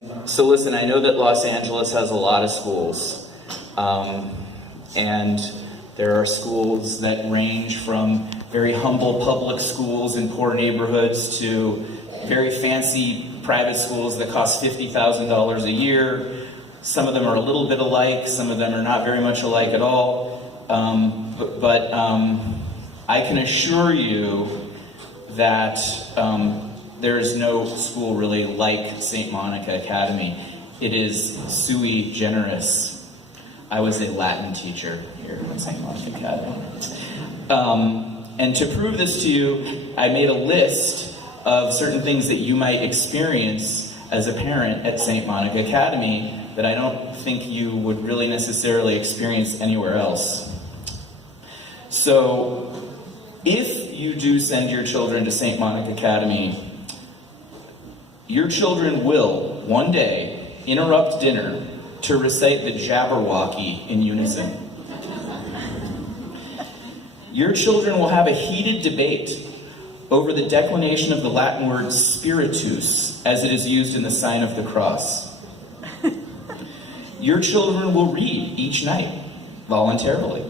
So listen, I know that Los Angeles has a lot of schools, and there are schools that range from very humble public schools in poor neighborhoods to very fancy private schools that cost $50,000 a year. Some of them are a little bit alike, some of them are not very much alike at all, but I can assure you that there is no school really like St. Monica Academy. It is sui generis. I was a Latin teacher here at St. Monica Academy. And to prove this to you, I made a list of certain things that you might experience as a parent at St. Monica Academy that I don't think you would really necessarily experience anywhere else. So, if you do send your children to St. Monica Academy, your children will, one day, interrupt dinner to recite the Jabberwocky in unison. Your children will have a heated debate over the declination of the Latin word spiritus as it is used in the sign of the cross. Your children will read each night, voluntarily.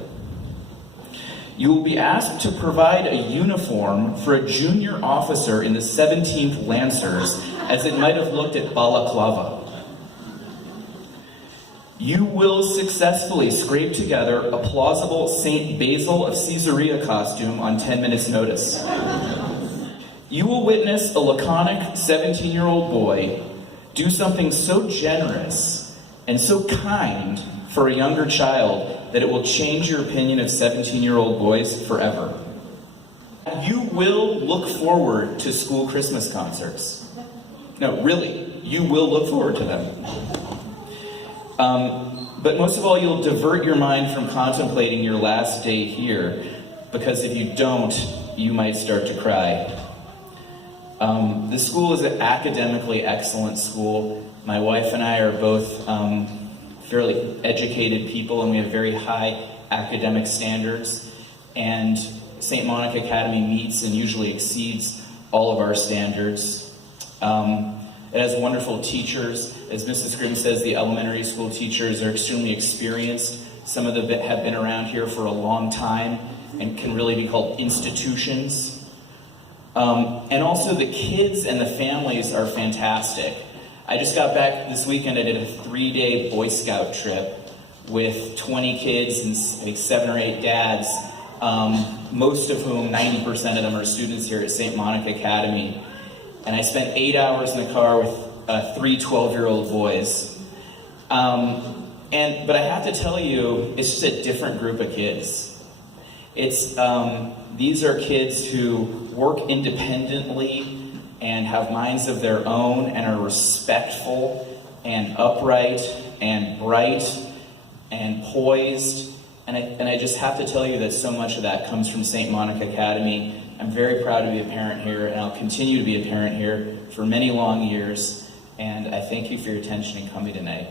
You will be asked to provide a uniform for a junior officer in the 17th Lancers, as it might have looked at Balaclava. You will successfully scrape together a plausible St. Basil of Caesarea costume on 10 minutes' notice. You will witness a laconic 17-year-old boy do something so generous and so kind for a younger child that it will change your opinion of 17-year-old boys forever. You will look forward to school Christmas concerts. No, really, you will look forward to them. But most of all, you'll divert your mind from contemplating your last day here, because if you don't, you might start to cry. The school is an academically excellent school. My wife and I are both fairly educated people, and we have very high academic standards. And St. Monica Academy meets and usually exceeds all of our standards. It has wonderful teachers. As Mrs. Grimm says, the elementary school teachers are extremely experienced. Some of them have been around here for a long time and can really be called institutions. And also the kids and the families are fantastic. I just got back this weekend. I did a 3-day Boy Scout trip with 20 kids and like 7 or 8 dads, most of whom, 90% of them, are students here at St. Monica Academy. And I spent 8 hours in the car with 3 12-year-old boys. But I have to tell you, it's just a different group of kids. These are kids who work independently and have minds of their own and are respectful and upright and bright and poised. And I just have to tell you that so much of that comes from St. Monica Academy. I'm very proud to be a parent here, and I'll continue to be a parent here for many long years. And I thank you for your attention in coming tonight.